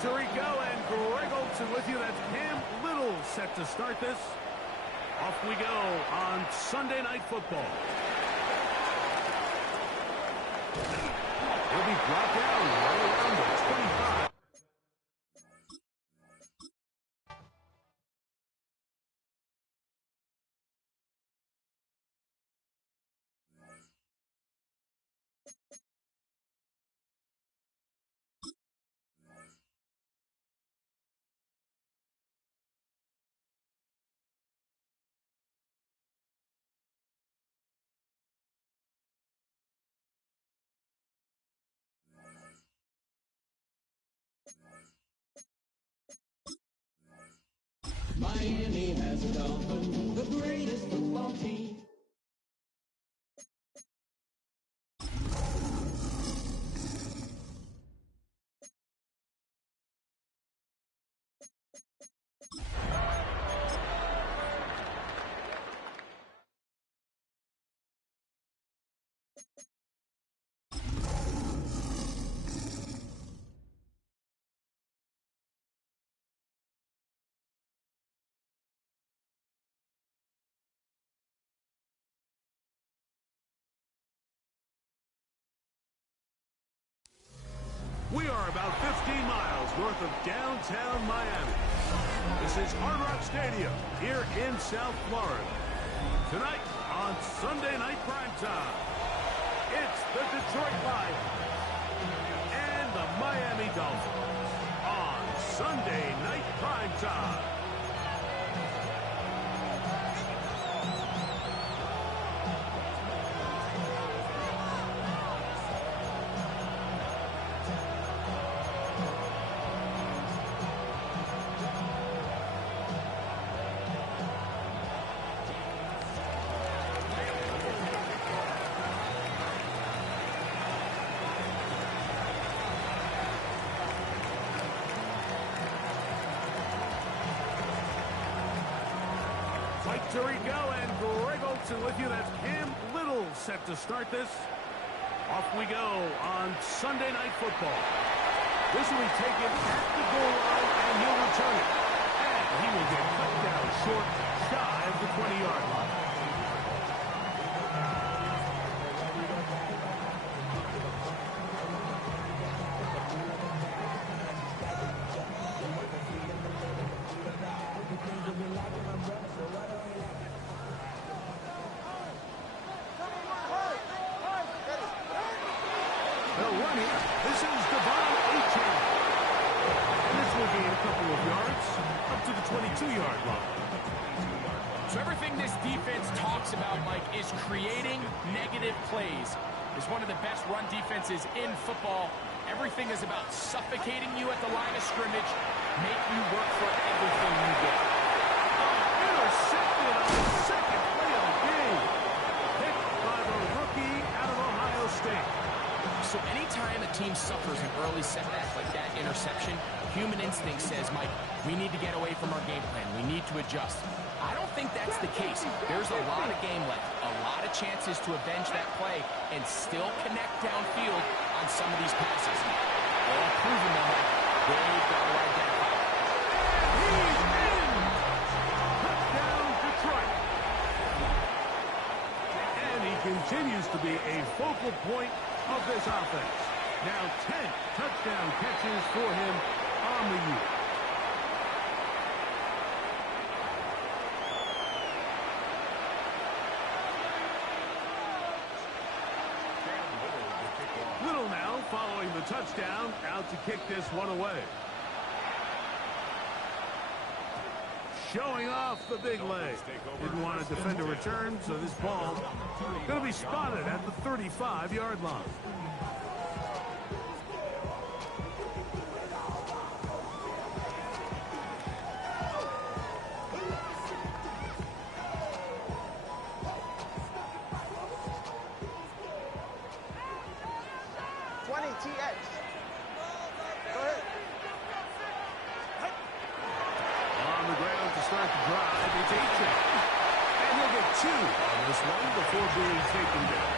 Tirico and Greg Olsen with you. That's Cam Little set to start this. Off we go on Sunday Night Football. He'll be brought down right around the 25. Miami has a dolphin, the greatest football team. We are about 15 miles north of downtown Miami. This is Hard Rock Stadium here in South Florida. Tonight on Sunday Night Primetime, it's the Detroit Lions and the Miami Dolphins on Sunday Night Primetime. Tirico and Greg Olsen with you. That's Cam Little set to start this. Off we go on Sunday Night Football. This will be taken at the goal line, and he'll return it. And he will get cut down short, shy of the 20-yard line. So everything this defense talks about, Mike, is creating negative plays. It's one of the best run defenses in football. Everything is about suffocating you at the line of scrimmage, make you work for everything you get. Intercepted on the second play of the game. Picked by the rookie out of Ohio State. So anytime a team suffers an early setback like that interception, human instinct says, Mike, we need to get away from our game plan. We need to adjust. I don't think that's the case. There's a lot of game left, a lot of chances to avenge that play and still connect downfield on some of these passes. All proven them, Mike. They've got to identify. He's in! Touchdown, Detroit. And he continues to be a focal point of this offense. Now 10 touchdown catches for him on the year. Little now following the touchdown, out to kick this one away. Showing off the big leg. Didn't want to defend a return, so this ball going to be spotted at the 35-yard line. Start the drive. It's A-Chain. And he'll get 2 on this one before being taken down.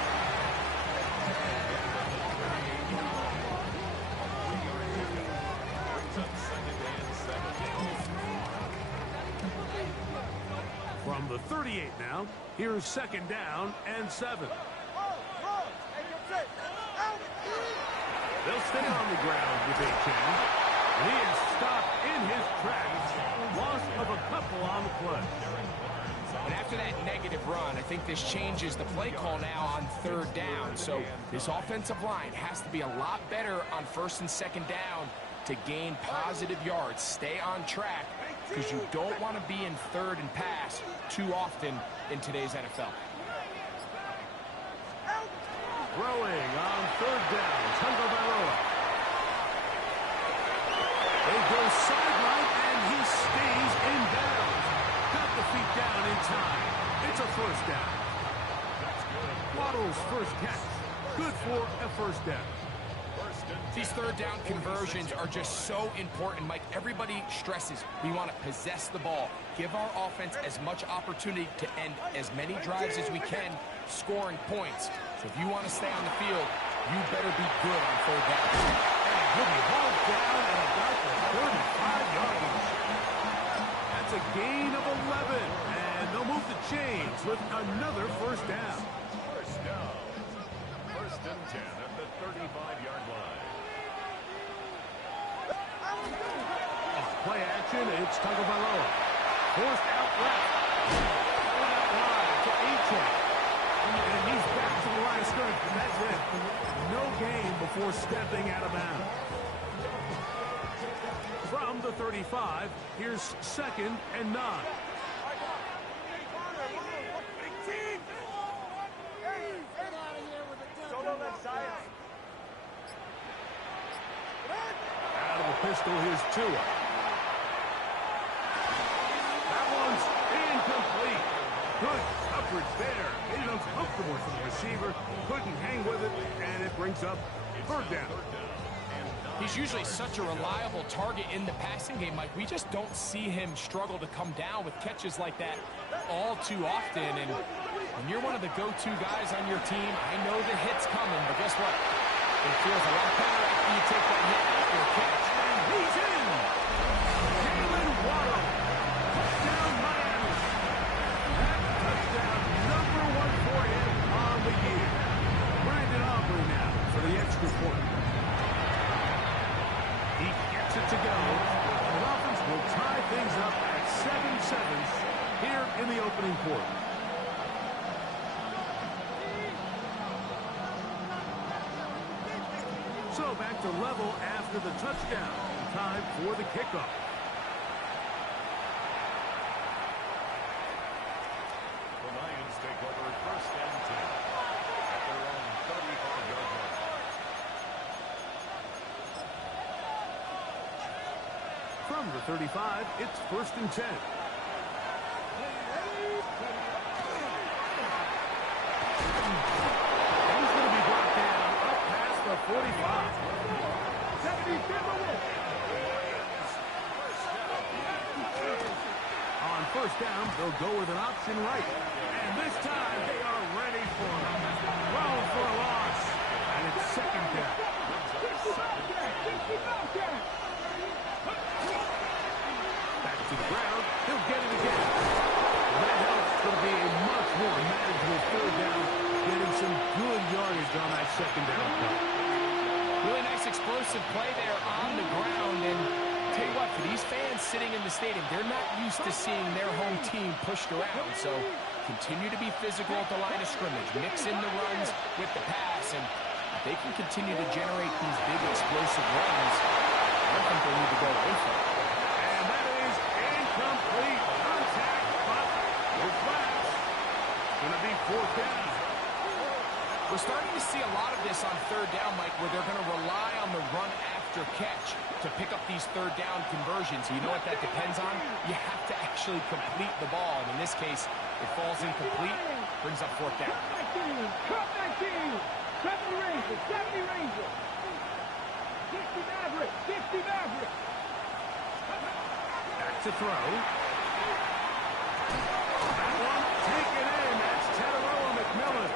38 now. Here's second down and 7. They'll stay on the ground with a chance. He is stopped in his tracks. Loss of a couple on the play. And after that negative run, I think this changes the play call now on third down. So this offensive line has to be a lot better on first and second down to gain positive yards. Stay on track because you don't want to be in third and pass too often in today's NFL. Throwing on third down, Tagovailoa. They go sideline, and he stays in bounds. Got the feet down in time. It's a first down. Waddle's first catch. Good for a first down. These third down conversions are just so important, Mike. Everybody stresses we want to possess the ball, give our offense as much opportunity to end as many drives as we can, scoring points. So if you want to stay on the field, you better be good on third down. And he'll be hauled down at about the 35-yard line. That's a gain of 11, and they'll move the chains with another first down. First down. First and 10 at the 35-yard line. Play action, it's Tagovailoa. Forced out left. Out wide to Achane. And he's back to the line of scrimmage, but that's it. No gain before stepping out of bounds. From the 35, here's second and 9. Out of the pistol, here's Tua. That one's incomplete. Good coverage there. Made it uncomfortable for the receiver. Couldn't hang with it, and it brings up third down. He's usually such a reliable target in the passing game, Mike. We just don't see him struggle to come down with catches like that all too often. And when you're one of the go-to guys on your team, I know the hit's coming, but guess what? It feels a lot better after you take that hit after a catch. And he's in! Jalen Waddle. Touchdown, Miami. That touchdown, number 1 for him on the year. Brandon Aubrey now for the extra point. He gets it to go. The Dolphins will tie things up at 7-7 here in the opening quarter. So back to level after the touchdown. Time for the kickoff. The Lions take over first and 10 at their own 35-yard line. From the 35, it's first and 10. He's going to be brought down up past the 45. On first down, they'll go with an option right. And this time, they are ready for him. Thrown for a loss. And it's second down. Back to the ground. He'll get it again. That helps. It's going to be a much more manageable third down. Getting some good yardage on that second down play. Really nice explosive play there on the ground. And tell you what, for these fans sitting in the stadium, they're not used to seeing their home team pushed around. So continue to be physical at the line of scrimmage. Mix in the runs with the pass. And if they can continue to generate these big explosive runs, I don't think they need to go away from it. And that is incomplete. Contact, but no flags. Going to be fourth down. We're starting to see a lot of this on third down, Mike, where they're going to rely on the run after catch to pick up these third down conversions. You know what that depends on? You have to actually complete the ball. And in this case, it falls incomplete, brings up fourth down. 70 Rangers. 60 Maverick. Back to throw. That one taken in. That's Tedderoa McMillan.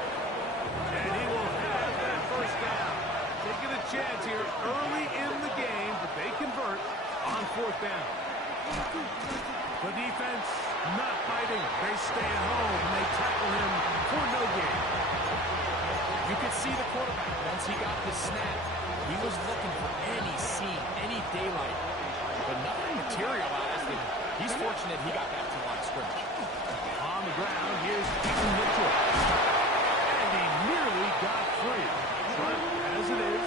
And he will have that first down. Taking a chance here early in the game, but they convert on fourth down. The defense not fighting. They stay at home. They tackle him for no gain. You could see the quarterback once he got the snap. He was looking for any seam, any daylight, but nothing materialized, and he's fortunate he got back to the line of scrimmage. On the ground, here's Mitchell. And he nearly got free. But as it is,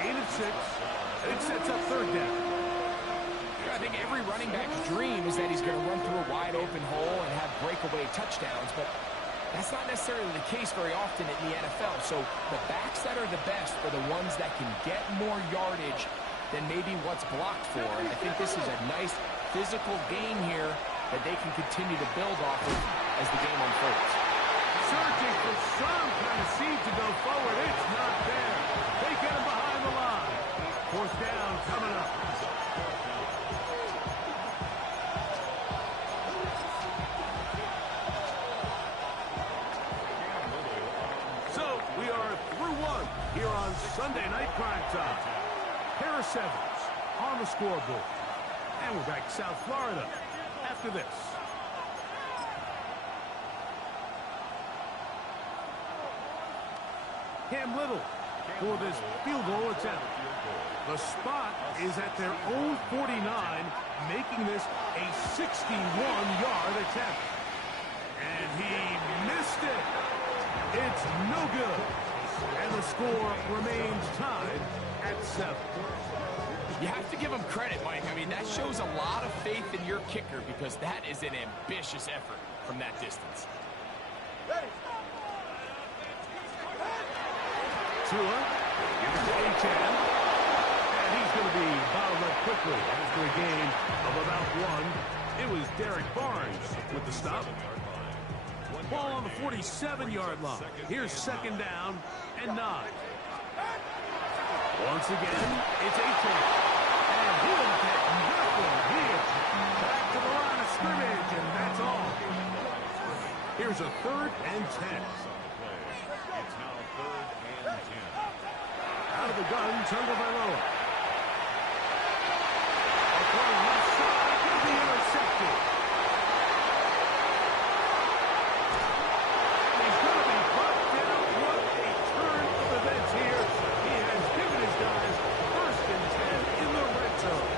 gain of 6, it sets up third down. I think every running back's dream is that he's going to run through a wide open hole and have breakaway touchdowns, but that's not necessarily the case very often in the NFL. So the backs that are the best are the ones that can get more yardage than maybe what's blocked for. And I think this is a nice physical gain here that they can continue to build off of as the game unfolds. Searching for some kind of seed to go forward. It's not there. They get him behind the line. Fourth down coming up. So we are through one here on Sunday Night Primetime. Pair of 7s on the scoreboard. And we're back to South Florida after this. Cam Little for this field goal attempt. The spot is at their own 49, making this a 61-yard attempt. And he missed it. It's no good. And the score remains tied at 7. You have to give him credit, Mike. I mean, that shows a lot of faith in your kicker because that is an ambitious effort from that distance. Tua, give it to A-Chan. And he's going to be bottled up quickly after a gain of about 1. It was Derek Barnes with the stop. Ball on the 47-yard line. Here's second down and 9. Once again, it's A-Chan. And he'll get nothing here. Back to the line of scrimmage, and that's all. Here's a 3rd and 10. It's now 3rd and 10. Out of the gun, Tagovailoa. A throw left side will be intercepted. He's going to be brought down. What a turn of events here. He has given his guys 1st and 10 in the red zone.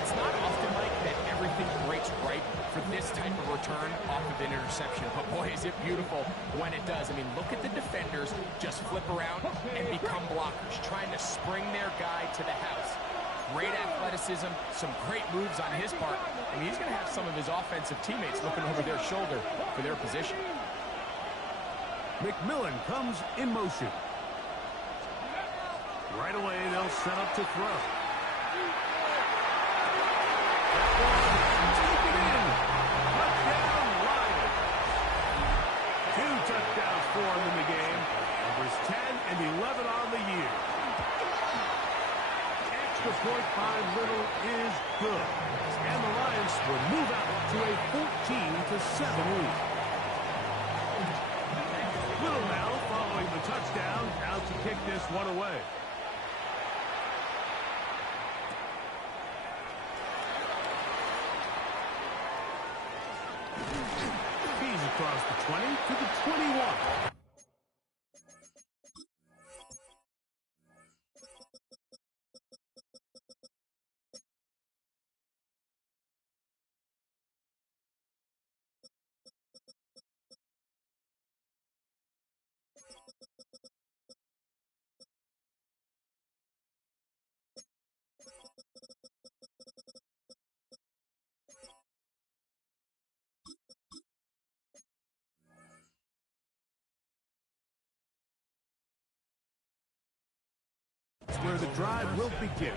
It's not often, Mike, that everything breaks right for this type of return off of an interception. But boy, is it beautiful when it does. I mean, look at the defenders just flip around and become blockers, trying to spring their guy to the house. Great athleticism, some great moves on his part. I mean, he's going to have some of his offensive teammates looking over their shoulder for their position. McMillan comes in motion. Right away, they'll set up to throw. Take it in. Touchdown, Lions. 2 touchdowns for him in the game. Numbers 10 and 11 on the year. Extra point by Little is good. And the Lions will move out to a 14-7 lead. Little now following the touchdown, out to kick this one away. He's across the 20 to the 21. Where the drive will begin.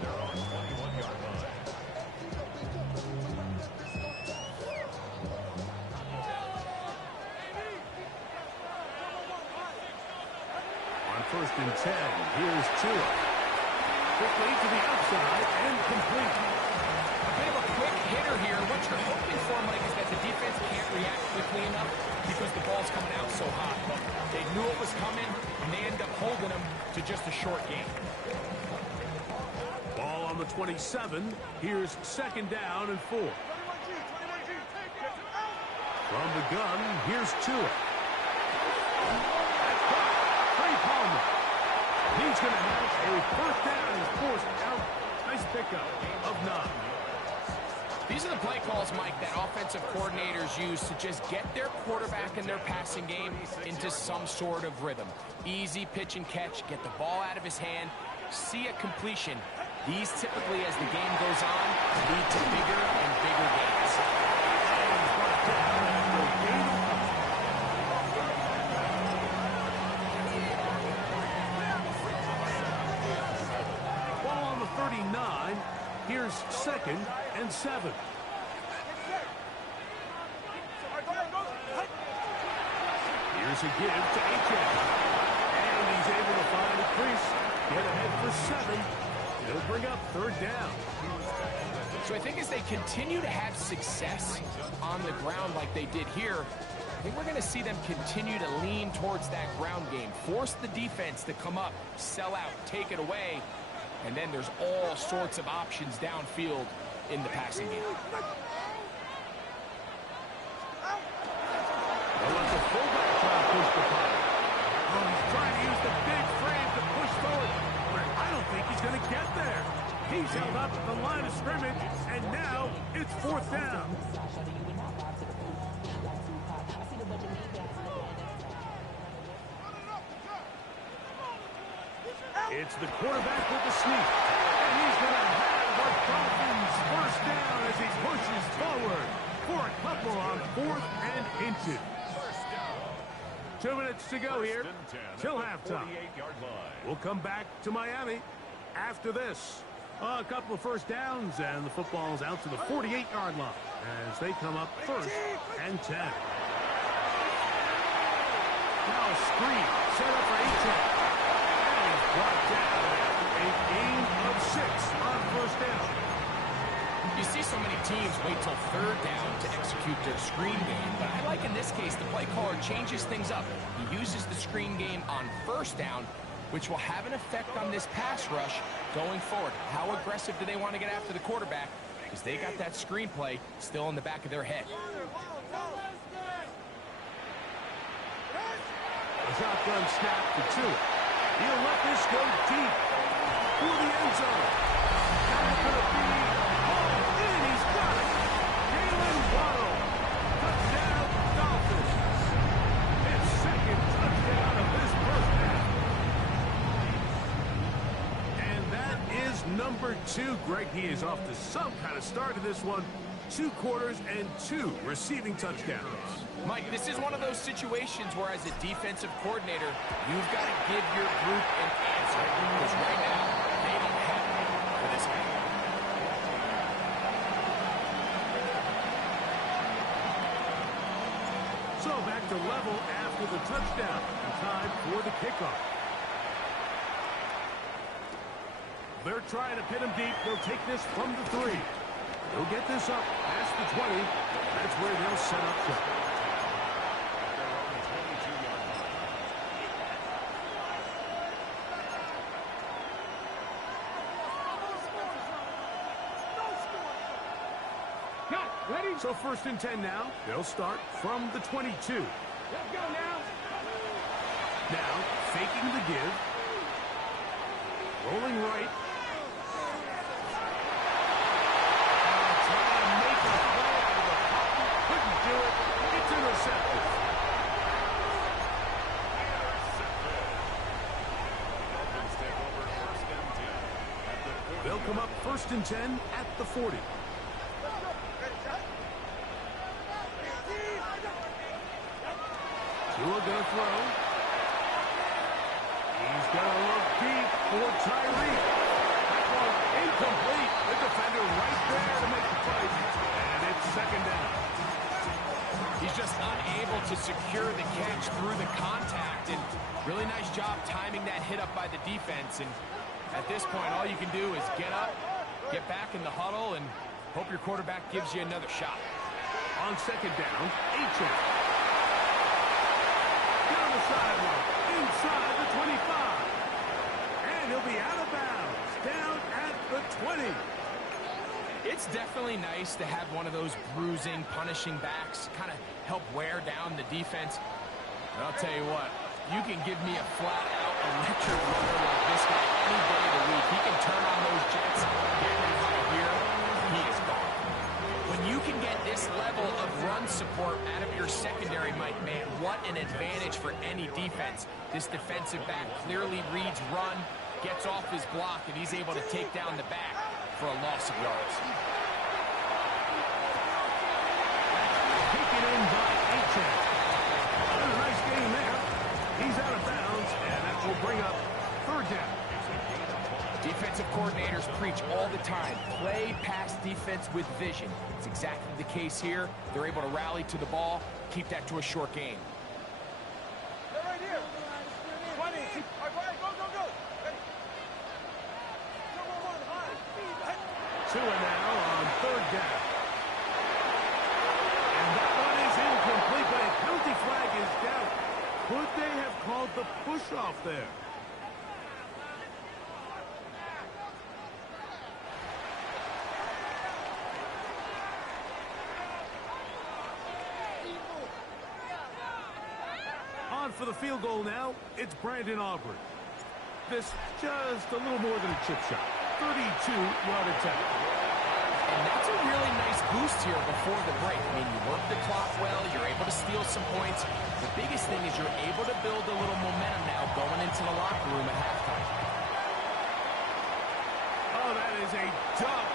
They're on 21-yard line. On 1st and 10, here's Tua. Quickly to the outside and complete. A bit of a quick hitter here. What you're hoping for, Mike, is that the defense can't react quickly enough because the ball's coming out so hot. But they knew it was coming, and they end up holding them to just a short game. Ball on the 27. Here's second down and 4. From the gun, here's Tua. He's going to have a first down. He's forced out. Nice pickup of 9. These are the play calls, Mike, that offensive coordinators use to just get their quarterback and their passing game into some sort of rhythm. Easy pitch and catch, get the ball out of his hand, see a completion. These typically, as the game goes on, lead to bigger and bigger gains. Ball on the 39. Here's second and 7. Here's a give to Aiken. And he's able to find a crease. Get ahead for 7. It'll bring up third down. So I think as they continue to have success on the ground like they did here, I think we're going to see them continue to lean towards that ground game. Force the defense to come up, sell out, take it away. And then there's all sorts of options downfield in the passing game. They'll let the fullback try to push the punt. Oh, he's trying to use the big frame to push forward, but I don't think he's going to get there. He's held up at the line of scrimmage, and now it's fourth down. It's the quarterback with the sneak, and he's going to have the Dolphins first down as he pushes forward for a couple on 4th and inches. 2 minutes to go here till halftime. We'll come back to Miami after this. A couple of first downs, and the football's out to the 48-yard line as they come up 1st and 10. Now a screen set up for Aiken. Brought down a gain of 6 on first down. You see so many teams wait till third down to execute their screen game, but I like in this case the play caller changes things up. He uses the screen game on first down, which will have an effect on this pass rush going forward. How aggressive do they want to get after the quarterback? Because they got that screenplay still in the back of their head. A shotgun snap to Tua. He'll let this go deep through the end zone. Now it's going to be hauled in. He's got it. Jalen Waddle. Touchdown, Dolphins. His second touchdown of this first half. And that is number 2. Greg, he is off to some kind of start in this one. 2 quarters and 2 receiving touchdowns. Mike, this is one of those situations where as a defensive coordinator, you've got to give your group an answer. Because right now, they don't have it for this game. So back to level after the touchdown. Time for the kickoff. They're trying to pin him deep. They'll take this from the 3. They'll get this up past the 20. That's where they'll set up shop. Ready? So 1st and 10 now. They'll start from the 22. Let's go now. Now, faking the give. Rolling right. Trying to make a play out of the pocket. Couldn't do it. It's intercepted. They'll come up 1st and 10 at the 40. Tua gonna throw. He's gonna look deep for Tyreek. That one incomplete. The defender right there to make the play. And it's second down. He's just unable to secure the catch through the contact. And really nice job timing that hit up by the defense. And at this point, all you can do is get up, get back in the huddle, and hope your quarterback gives you another shot. On second down, Aiken. Down the sideline, inside the 25. And he'll be out of bounds, down at the 20. It's definitely nice to have one of those bruising, punishing backs kind of help wear down the defense. And I'll tell you what, you can give me a flat-out electric runner like this guy any day of the week. He can turn on those jets, get him high here, he is gone. When you can get this level of run support out of your secondary, man, what an advantage for any defense. This defensive back clearly reads run, gets off his block, and he's able to take down the back for a loss of yards. Taken in by H.N. A nice game there. He's out of bounds, and that will bring up third down. Defensive coordinators preach all the time, play pass defense with vision. It's exactly the case here. They're able to rally to the ball, keep that to a short game. They're right here. 20. All right, go. Ready. Number 1, high. Tua now on third down. And that one is incomplete, but a penalty flag is down. Could they have called the push-off there? On for the field goal now, it's Brandon Aubrey. This just a little more than a chip shot. 32-yard attempt. And that's a really nice boost here before the break. I mean, you work the clock well, you're able to steal some points. The biggest thing is you're able to build a little momentum now going into the locker room at halftime. Oh, that is a dunk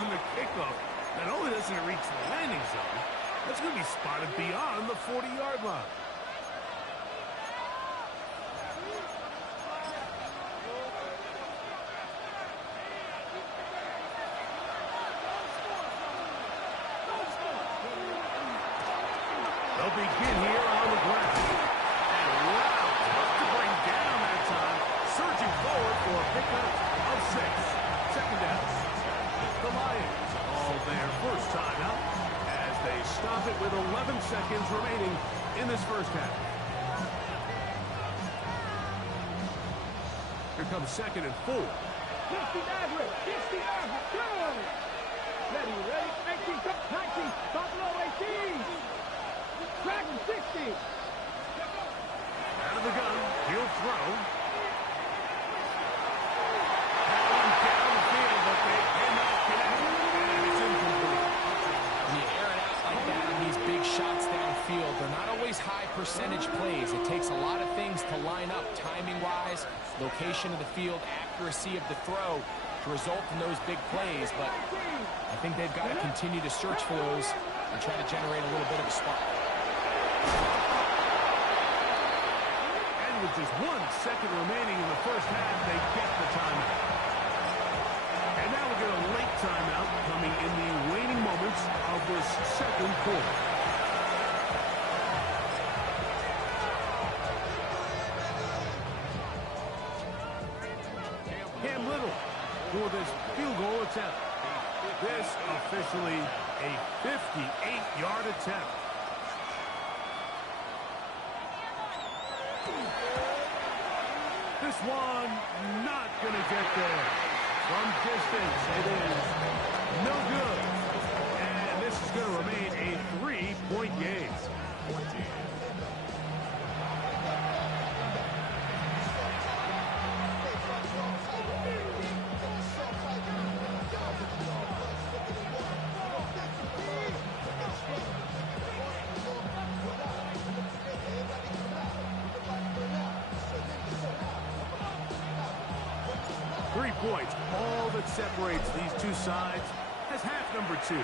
on the kickoff. Not only doesn't it reach the landing zone, that's going to be spotted beyond the 40-yard line. They'll begin here on the ground. And wow, tough to bring down that time. Surging forward for a pickup of 6. Second down. The Lions call their first timeout as they stop it with 11 seconds remaining in this first half. Here comes 2nd and 4. 60 average. Go. Ready. 18, 19, Buffalo 18. Dragon 60. Out of the gun, he'll throw. That one down the field, but they cannot connect. And it's incomplete. When you air it out like that on these big shots downfield, they're not always high percentage plays. It takes a lot of things to line up timing-wise, location of the field, accuracy of the throw to result in those big plays. But I think they've got to continue to search for those and try to generate a little bit of a spark. And with just 1 second remaining in the first half, they get the timeout. And now we get a late timeout coming in the waning moments of this second quarter. Cam Little for this field goal attempt. This officially a 58-yard attempt. This one not going to get there. From distance, it is no good. And this is going to remain a 3-point game. Points, all that separates these two sides as half number 2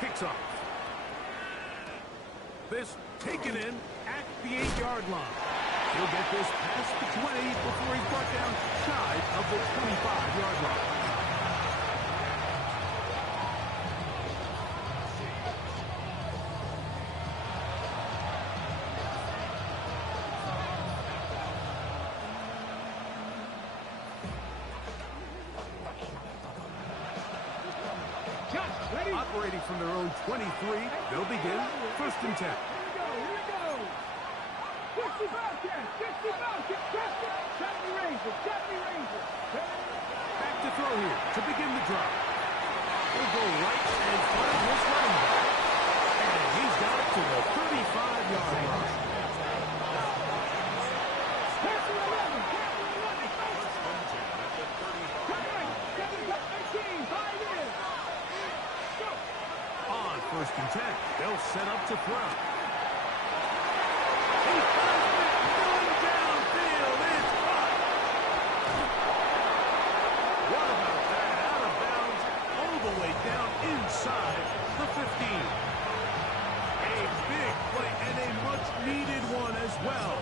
kicks off. This taken in at the 8-yard line. He'll get this past the 20 before he's brought down shy of the 25-yard line. Operating from their own 23, they'll begin 1st and 10. Here we go. 60 Bobcats. Shot me razor. Back to throw here to begin the drive. He'll go right in front of his running back. And he's got it to the 35-yard line. On 1st and 10, they'll set up to throw. He finds it going downfield. It's caught. What about that? Out of bounds, all the way down inside the 15. A big play and a much-needed one as well.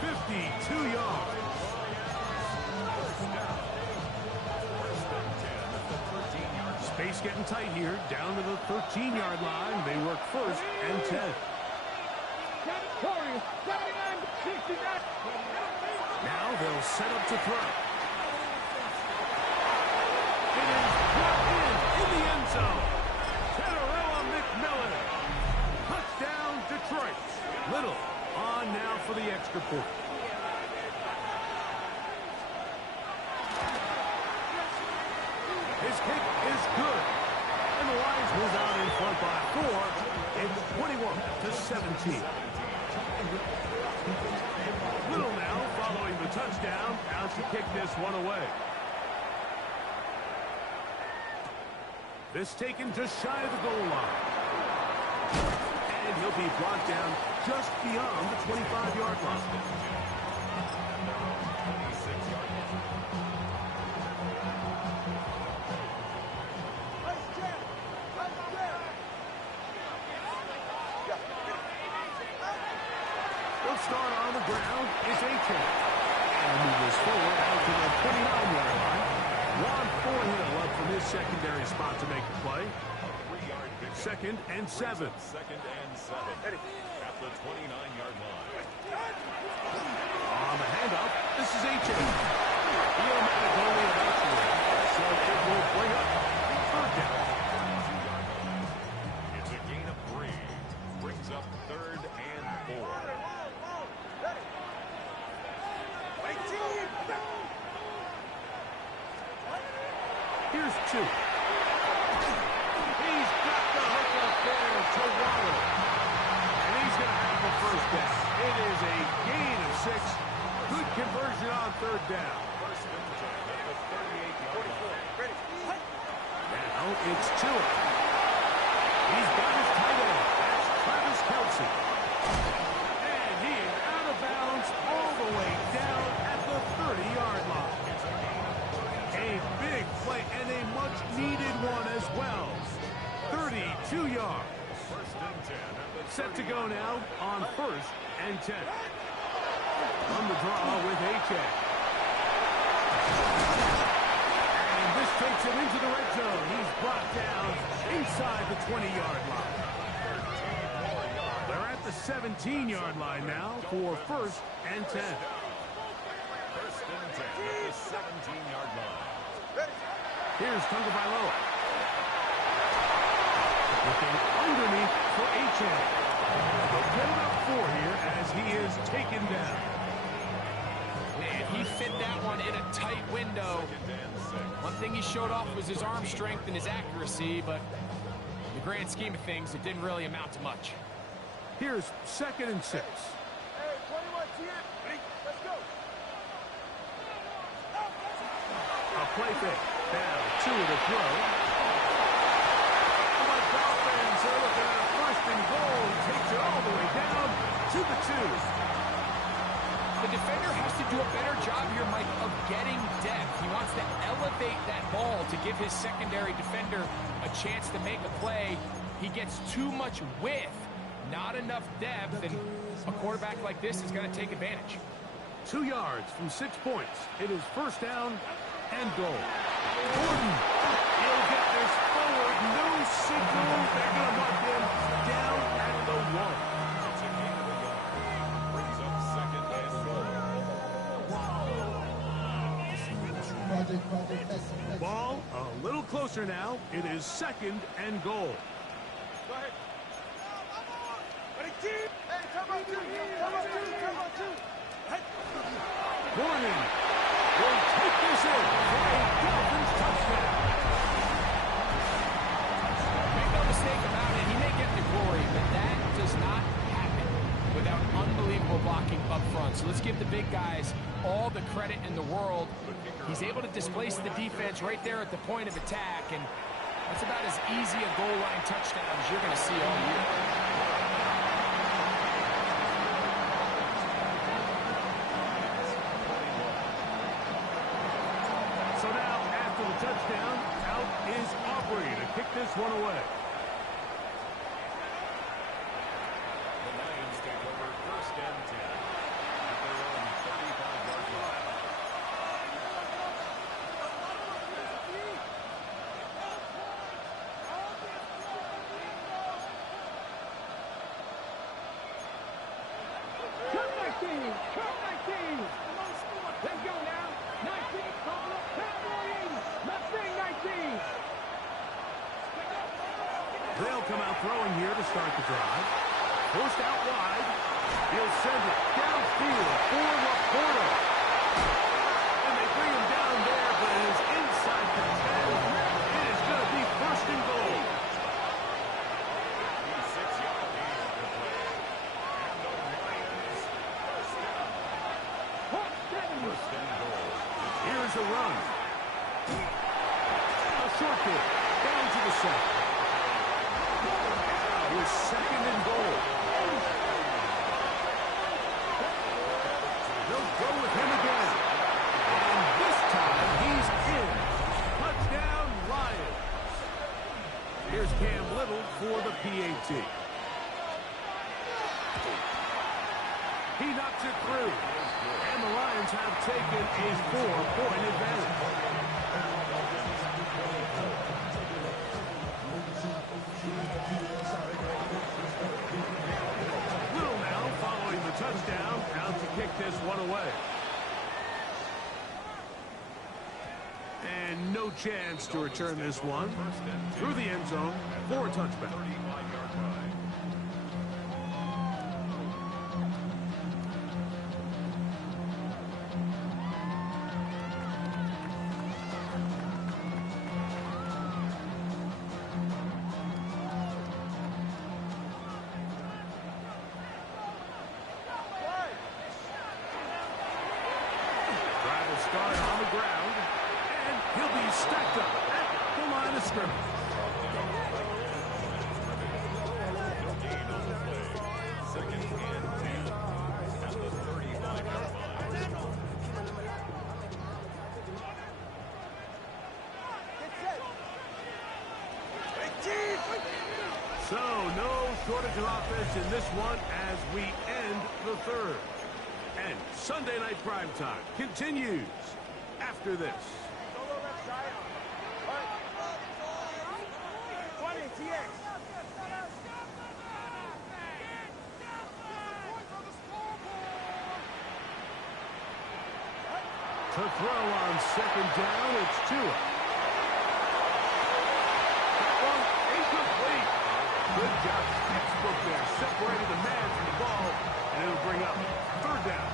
52 yards. Space getting tight here, down to the 13-yard line. They work 1st and 10. Now they'll set up to throw. It is brought in the end zone. Teterella McMillan. Touchdown, Detroit. Little on now for the extra point. His kick is good. And the Lions move out in front by 4. It's 21-17. Little now following the touchdown out to kick this one away. This taken just shy of the goal line. And he'll be brought down just beyond the 25-yard line. Start on the ground. It's A-Chain. And move this forward out to the 29-yard line. Ron Thornhill up from his secondary spot to make the play. 2nd and 7. 2nd and 7 at the 29-yard line. On the handoff, this is A-Chain. The automatic only about to win, so it will bring up 3rd down. It's a gain of 3. Brings up 3rd and 4. Here's 2. He's got the hook up there to Waller. And he's going to have the 1st down. It is a gain of 6. Good conversion on 3rd down. 1st and 10 at the 38-yard line. Now it's Tua. He's got his tight end. That's Travis Kelce. And he is out of bounds all the way down at the 30-yard line. A big play and a much-needed one as well. 32 yards. 1st and 10 at the Set to go now on 1st and 10. On the draw with A-Chain. And this takes him into the red zone. He's brought down inside the 20-yard line. They're at the 17-yard line now for 1st and 10. 1st and 10 at the 17-yard line. Here's Tagovailoa. Looking underneath for A-Chain. They'll get about 4 here as he is taken down. Man, he fit that one in a tight window. One thing he showed off was his arm strength and his accuracy, but in the grand scheme of things, it didn't really amount to much. Here's 2nd and 6. Hey, 21, ready? Let's go. A play fake. Now 2 to the throw. The Dolphins are looking at a 1st and goal. He takes it all the way down to the 2. The defender has to do a better job here, Mike, of getting depth. He wants to elevate that ball to give his secondary defender a chance to make a play. He gets too much width, not enough depth, and a quarterback like this is going to take advantage. 2 yards from 6 points. It is 1st down and goal. Gordon, he'll get this forward. No signal. They're going to mark him down at the 1. It's a gain of a yard. Brings up 2nd and goal. Ball a little closer now. It is 2nd and goal. Go ahead. Ready, team? Hey, come on, 2. Come on, 2. Come on, 2. Hey. Gordon will take this in for a Dolphins touchdown. without unbelievable blocking up front. So let's give the big guys all the credit in the world. He's able to displace the defense right there at the point of attack, and that's about as easy a goal line touchdown as you're going to see all year. So now, after the touchdown, out is Aubrey to kick this one away. The Lions take over first and 10 at their own 35-yard line. Turn 19. Let's go now. 19, call up, cowboying. Let's bring 19. They'll come out throwing here to start the drive. Forced out wide. He'll send it downfield for Laporta. And they bring him down there, but it is inside the 10. It is going to be first and goal. 6-yard gain on the play. And the Lions first down. First and goal. Here's a run. A short kick. Down to the center. Here's second and goal. They'll go with him again. And this time he's in. Touchdown, Lions. Here's Cam Little for the PAT. He knocks it through. And the Lions have taken a 4-point advantage. Little now following the touchdown, out to kick this one away. And no chance to return this one through the end zone for a touchback. 35-yard line. Drive will start on the ground, and he'll be stacked up at the line of scrimmage. No gain on the play. Second and 10 at the 35-yard line. So, no shortage of offense in this one as we end the third. And Sunday Night Primetime continues after this. Solo left side. 20, TX. To throw on second down, it's Tua. That one incomplete. Good job, textbook there, separating the man from the ball, and it'll bring up third down.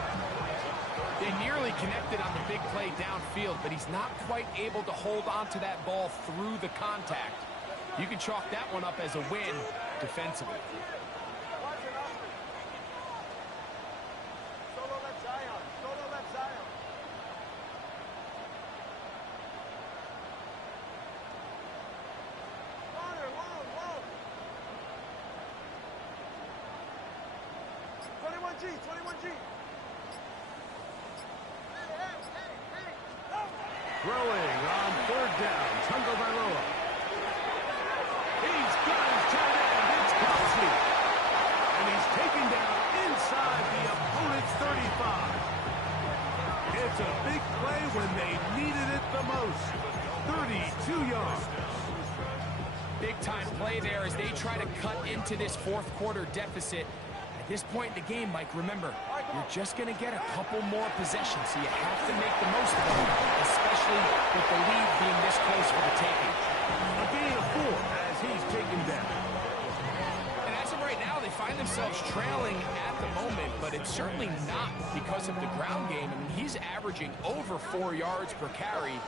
They nearly connected on the big play downfield, but he's not quite able to hold on to that ball through the contact. You can chalk that one up as a win defensively. Solo left Zion. Solo left Zion. Long. 21G. Throwing on third down, Tungo Bailoa. He's got his tight end, it's Kelsey. And he's taken down inside the opponent's 35. It's a big play when they needed it the most. 32 yards. Big-time play there as they try to cut into this fourth-quarter deficit. At this point in the game, Mike, remember, you're just going to get a couple more possessions, so you have to make the most of them, especially with the lead being this close for the taking. A gain of 4 as he's taken down. And as of right now, they find themselves trailing at the moment, but it's certainly not because of the ground game. I mean, he's averaging over 4 yards per carry.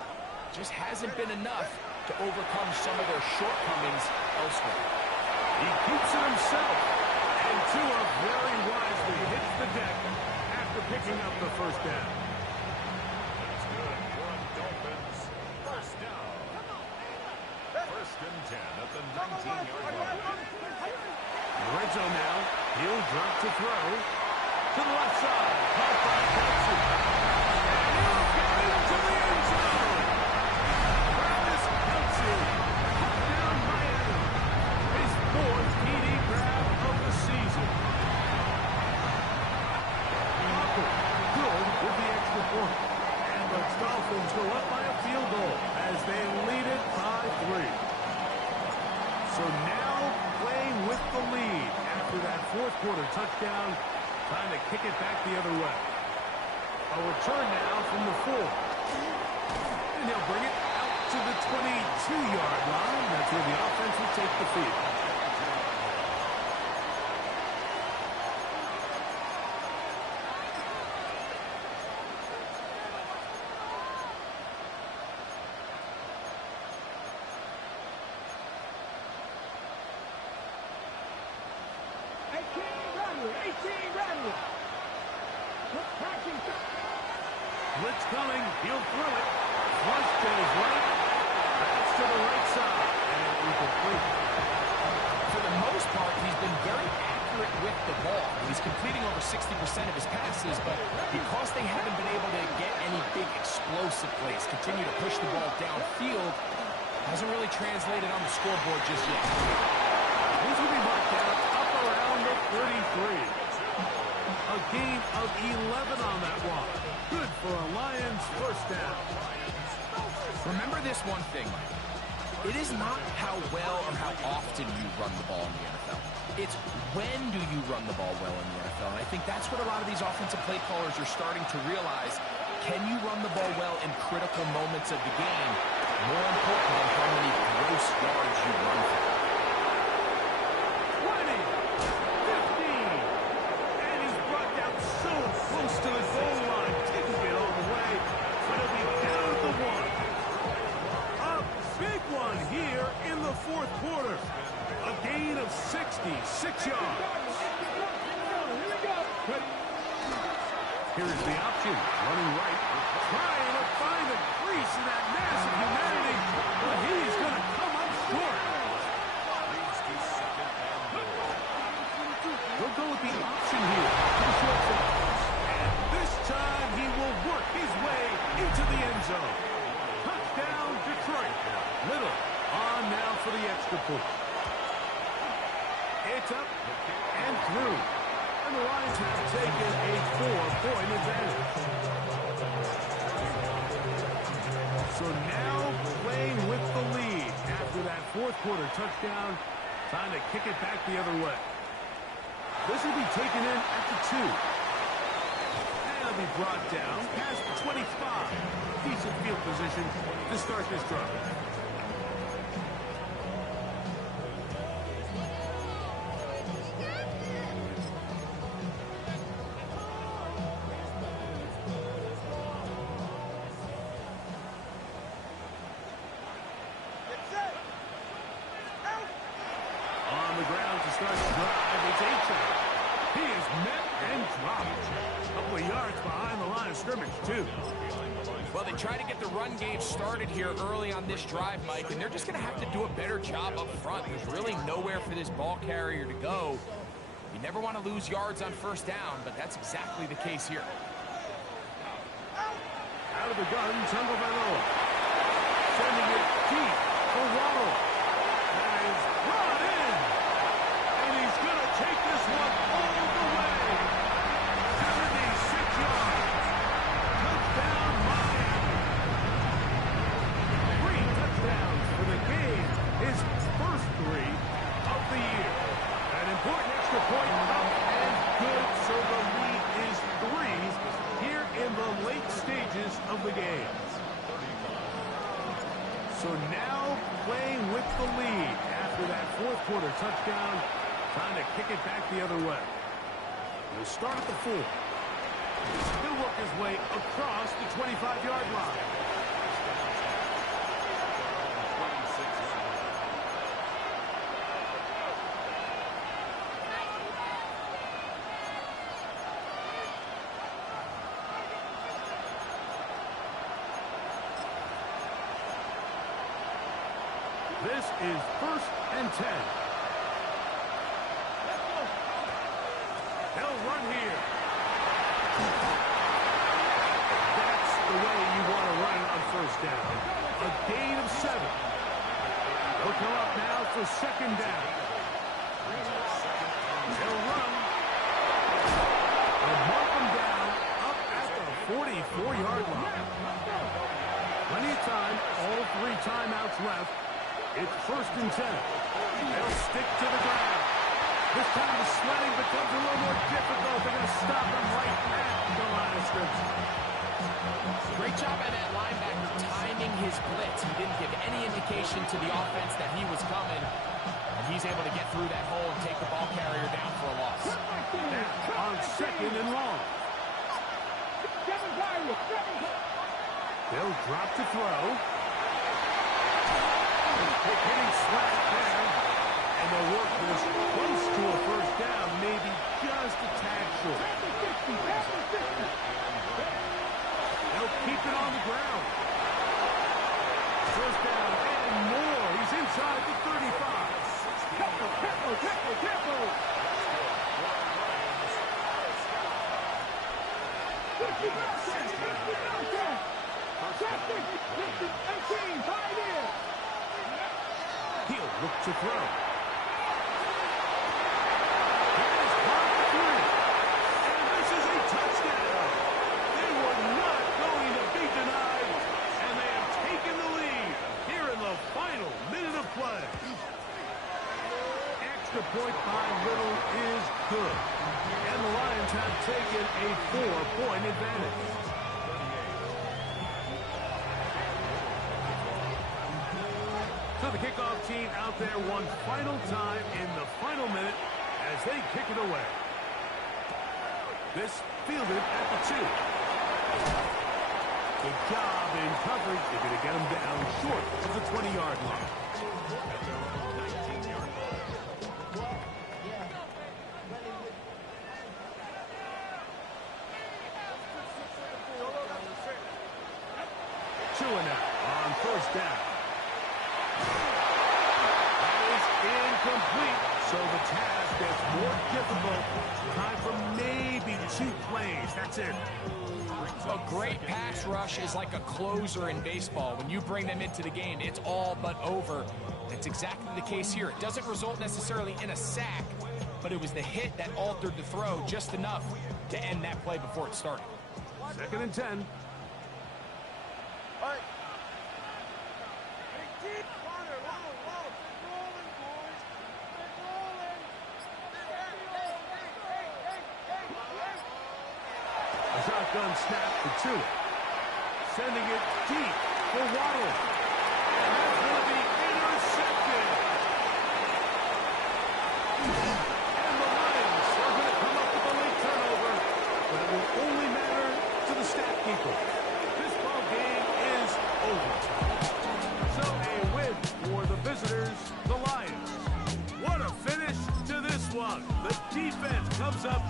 Just hasn't been enough to overcome some of their shortcomings elsewhere. He keeps it himself. And Tua very wisely hits the deck after picking up the first down. That's good. Good Dolphins. First down. First and 10 at the 19-yard line. In the red zone now. He'll drop to throw. To the left side. Caught by Kelsey. And he'll get into the end zone. Travis Kelsey. Touchdown Miami. His fourth TD grab of the season. Good with the extra point. And the Dolphins go up by a field goal as they lead it by 3. So now playing with the lead after that fourth quarter touchdown, trying to kick it back the other way. A return now from the 4. And he'll bring it out to the 22-yard line. That's where the offense will take the field. Blitz coming. He'll throw it. Flush to his right. That's to the right side. And incomplete. For the most part, he's been very accurate with the ball. He's completing over 60% of his passes, but because they haven't been able to get any big explosive plays, continue to push the ball downfield, hasn't really translated on the scoreboard just yet. This will be marked out up around the 33. A gain of 11 on that one. Good for a Lions first down. Remember this one thing, Mike. It is not how well or how often you run the ball in the NFL. It's when do you run the ball well in the NFL. And I think that's what a lot of these offensive play callers are starting to realize. Can you run the ball well in critical moments of the game? More important than how many gross yards you run for. 20, 15, and he's brought down so close to the goal line. Didn't get all the way, but he'll be down at the 1. A big one here in the fourth quarter. A gain of 66 yards. Here's the option, running right, trying to find a crease in that massive humanity, but he's going to come up short. He'll go with the option here to the short side. And this time he will work his way into the end zone. Touchdown, Detroit. Little on now for the extra point. It's up and through. And the Lions have taken a 4-point advantage. So now playing with the lead after that fourth quarter touchdown. Time to kick it back the other way. This will be taken in at the 2. And it'll be brought down past the 25. Decent field position to start this drive. On the ground to start the drive, it's Aiken. He is met and dropped. A couple of yards behind the line of scrimmage, too. Well, they try to get the run game started here early on this drive, Mike, and they're just going to have to do a better job up front. There's really nowhere for this ball carrier to go. You never want to lose yards on first down, but that's exactly the case here. Out of the gun, Tagovailoa. Sending it deep for Waddle. That is brought in. And he's going to take this one all the way. 76 yards. Touchdown, Miami. 3 touchdowns for the game. His first 3 of the year. An important extra point up and good. So the lead is 3 here in the late stages of the game. So now playing with the lead after that fourth quarter touchdown. Trying to kick it back the other way. He'll start at the 4. He'll work his way across the 25-yard line. This is 1st and 10. They'll run here. That's the way you want to run on 1st down. A gain of 7. They'll come up now for 2nd down. They'll run. They'll mark them down up at the 44-yard line. Plenty of time. All 3 timeouts left. It's 1st and 10. They'll stick to the ground. This time the sledding becomes a little more difficult. They're going to stop them right at the line of scrimmage. Great job by that linebacker timing his blitz. He didn't give any indication to the offense that he was coming. And he's able to get through that hole and take the ball carrier down for a loss. Now on 2nd and long. They'll drop to throw. Quick hitting slap there. And they'll work this close to a 1st down, maybe just a tad short. They'll keep it on the ground. 1st down and more. He's inside the 35. Careful. He'll look to throw. Here's part 3. And this is a touchdown. They were not going to be denied. And they have taken the lead here in the final minute of play. Extra point by Little is good. And the Lions have taken a 4-point advantage. So the kickoff team out there one final time in the final minute as they kick it away. This fielded at the 2. Good job in coverage. They're going to get them down short of the 20-yard line. Chewing out on 1st down. Incomplete, so the task gets more difficult. Time for maybe 2 plays. That's it. A great pass rush is like a closer in baseball. When you bring them into the game, it's all but over. That's exactly the case here. It doesn't result necessarily in a sack, but it was the hit that altered the throw just enough to end that play before it started. 2nd and 10. Shotgun snap to Tua. Sending it deep for Waddle. And that's going to be intercepted. And the Lions are going to come up with a late turnover, but it will only matter to the stat keeper. This ball game is over. So a win for the visitors, the Lions. What a finish to this one. The defense comes up